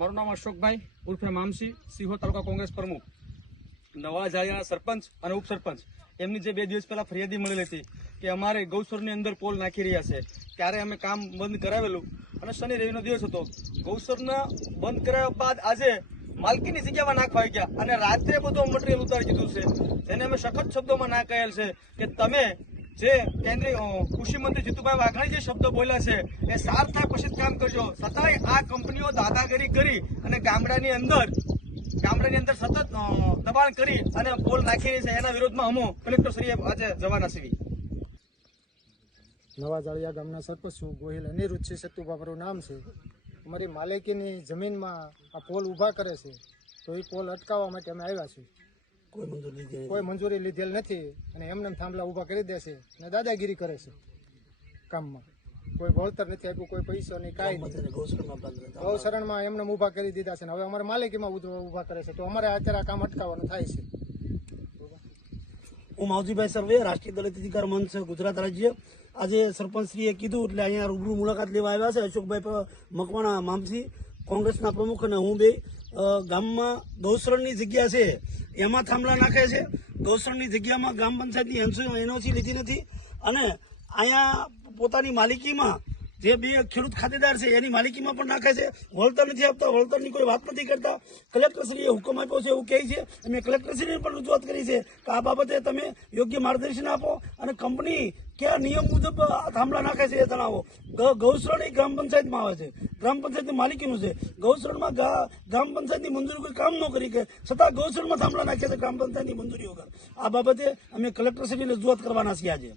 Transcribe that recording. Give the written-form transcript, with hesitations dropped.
મારું નામ અશોકભાઈ ઉર્ફે મામસી, સિહોર તાલુકા કોંગ્રેસ પ્રમુખ. નવા જાળિયાના સરપંચ અને ઉપસરપંચ એમની જે 2 દિવસ પહેલા ફરિયાદી મળેલી હતી કે અમારે ગૌસરની અંદર પોલ નાખી રહ્યા છે, ત્યારે અમે કામ બંધ કરાવેલું અને શનિ રવિનો દિવસ હતો. ગૌસરના બંધ કરાવ્યા બાદ આજે માલકીની જગ્યામાં નાખવા આવી ગયા અને રાત્રે બધું મટીરિયલ ઉતારી દીધું છે, જેને અમે સખત શબ્દોમાં ના કહેલ છે કે તમે જે કેન્દ્રીય કૃષિ મંત્રી જીતુભાઈ વાઘાણી જે શબ્દો બોલ્યા છે એ સાર થાય પછી જ કામ કરજો. છતાંય આ કંપનીઓ દાદાગીરી કરી અને ગામડાની અંદર સતત દબાણ કરી અને પોલ નાખી રહી છે. એના વિરોધમાં અમો કલેક્ટરશ્રીએ આજે જવાના છીએ. નવા જાળિયા ગામના સરપંચ છું, ગોહિલ અનિરુદ્ધ સતુભા મારું નામ છે. અમારી માલિકીની જમીનમાં આ પોલ ઊભા કરે છે, તો એ પોલ અટકાવવા માટે અમે આવ્યા છીએ. કોઈ મંજૂરી લીધેલ નથી અને એમને થાંભલા ઊભા કરી દેશે અને દાદાગીરી કરે છે કામમાં. કોઈ વળતર નથી આપ્યું, કોઈ પૈસા નહીં, કાંઈ નહીં. ગૌશરણમાં એમને ઊભા કરી દીધા છે ને હવે અમારે માલિકીમાં ઊભા કરે છે, તો અમારે અત્યારે આ કામ અટકાવવાનું થાય છે. હું માવજીભાઈ સર્વે, રાષ્ટ્રીય દલિત અધિકાર મંચ ગુજરાત રાજ્ય. આજે સરપંચશ્રીએ કીધું એટલે અહીંયા રૂબરૂ મુલાકાત લેવા આવ્યા છે. અશોકભાઈ મકવાણા મામસી, કોંગ્રેસના પ્રમુખ અને હું બે ગામમાં ગૌશરણની જગ્યા છે એમાં થાંભલા નાખે છે. ગૌશરણની જગ્યામાં ગ્રામ પંચાયતની એનઓસી લીધી નથી અને અહીંયા પોતાની માલિકીમાં જે 2 ખેડૂત ખાતેદાર છે એની માલિકીમાં પણ નાખે છે. વળતર નથી આપતા, વળતરની કોઈ વાત નથી કરતા. કલેક્ટરશ્રીએ હુકમ આપ્યો છે એવું કહે છે. અમે કલેક્ટરશ્રીને પણ રજૂઆત કરી છે કે આ બાબતે તમે યોગ્ય માર્ગદર્શન આપો અને કંપની કયા નિયમ મુજબ થાંભલા નાખે છે એ જણાવો. ગૌશરણ એ ગ્રામ પંચાયતમાં આવે છે, ગ્રામ પંચાયતની માલિકીનું છે. ગૌશરણમાં ગ્રામ પંચાયતની મંજૂરી કોઈ કામ ન કરી કે છતાં ગૌશરણમાં થાંભલા નાખ્યા છે ગ્રામ પંચાયતની મંજૂરી વગર. આ બાબતે અમે કલેક્ટરશ્રીને રજૂઆત કરવાના છીએ આજે.